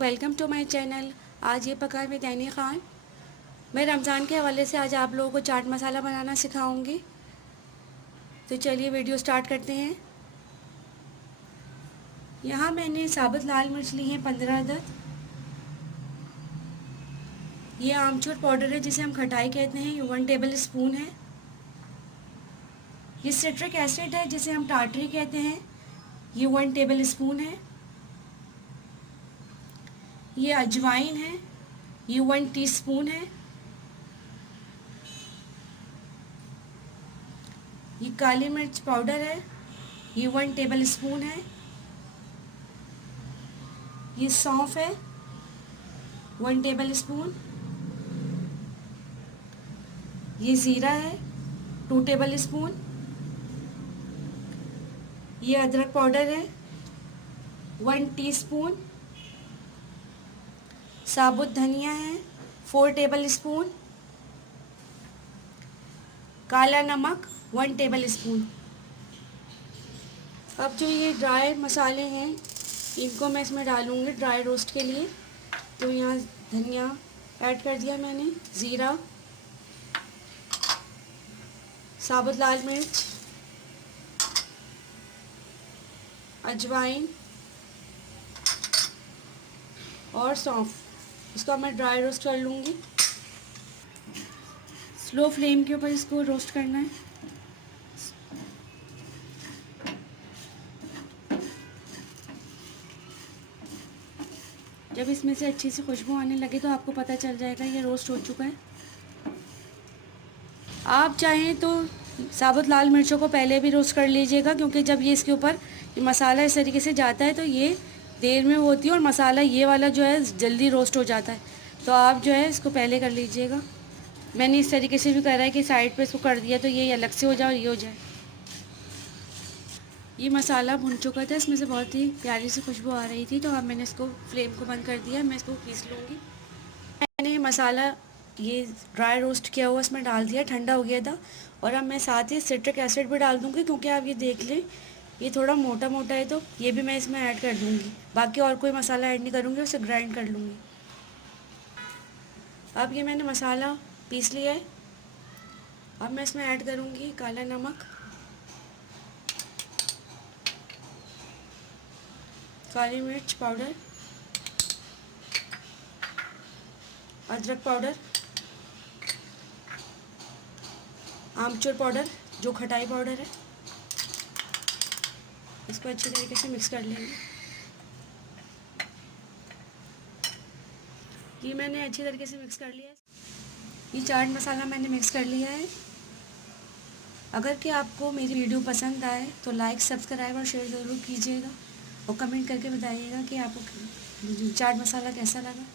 Welcome to my channel. आज ये पका मैं दैनी ख़ान। मैं रमज़ान के हवाले से आज आप लोगों को चाट मसाला बनाना सिखाऊंगी। तो चलिए वीडियो स्टार्ट करते हैं। यहाँ मैंने साबुत लाल मिर्च ली है 15 अदद। ये आमचूर पाउडर है जिसे हम खटाई कहते हैं, ये 1 टेबल स्पून है। ये सिट्रिक एसिड है जिसे हम टाटरी कहते हैं, ये 1 टेबल स्पून है। ये अजवाइन है, ये 1 टीस्पून है। ये काली मिर्च पाउडर है, ये 1 टेबल स्पून है। ये सौंफ है 1 टेबल स्पून। ये ज़ीरा है 2 टेबल स्पून। ये अदरक पाउडर है 1 टीस्पून। साबुत धनिया है 4 टेबल स्पून। काला नमक 1 टेबल स्पून। अब जो ये ड्राई मसाले हैं इनको मैं इसमें डालूँगी ड्राई रोस्ट के लिए। तो यहाँ धनिया ऐड कर दिया मैंने, ज़ीरा, साबुत लाल मिर्च, अजवाइन और सौंफ। इसको मैं ड्राई रोस्ट कर लूँगी। स्लो फ्लेम के ऊपर इसको रोस्ट करना है। जब इसमें से अच्छी सी खुशबू आने लगे तो आपको पता चल जाएगा ये रोस्ट हो चुका है। आप चाहें तो साबुत लाल मिर्चों को पहले भी रोस्ट कर लीजिएगा, क्योंकि जब ये इसके ऊपर ये मसाला इस तरीके से जाता है तो ये देर में होती है और मसाला ये वाला जो है जल्दी रोस्ट हो जाता है। तो आप जो है इसको पहले कर लीजिएगा। मैंने इस तरीके से भी करा है कि साइड पे इसको कर दिया तो ये अलग से हो जाए और ये हो जाए। ये मसाला भुन चुका था, इसमें से बहुत ही प्यारी सी खुशबू आ रही थी। तो अब मैंने इसको फ्लेम को बंद कर दिया। मैं इसको पीस लूँगी। मैंने मसाला ये ड्राई रोस्ट किया हुआ इसमें डाल दिया, ठंडा हो गया था। और अब मैं साथ ही सिट्रिक एसिड भी डाल दूँगी, क्योंकि आप ये देख लें ये थोड़ा मोटा मोटा है तो ये भी मैं इसमें ऐड कर दूँगी। बाकी और कोई मसाला ऐड नहीं करूँगी, उसे ग्राइंड कर लूँगी। अब ये मैंने मसाला पीस लिया है। अब मैं इसमें ऐड करूँगी काला नमक, काली मिर्च पाउडर, अदरक पाउडर, आमचूर पाउडर जो खटाई पाउडर है। इसको अच्छे तरीके से मिक्स कर लेंगे। ये मैंने अच्छी तरीके से मिक्स कर लिया है। ये चाट मसाला मैंने मिक्स कर लिया है। अगर कि आपको मेरी वीडियो पसंद आए तो लाइक, सब्सक्राइब और शेयर ज़रूर कीजिएगा और कमेंट करके बताइएगा कि आपको चाट मसाला कैसा लगा।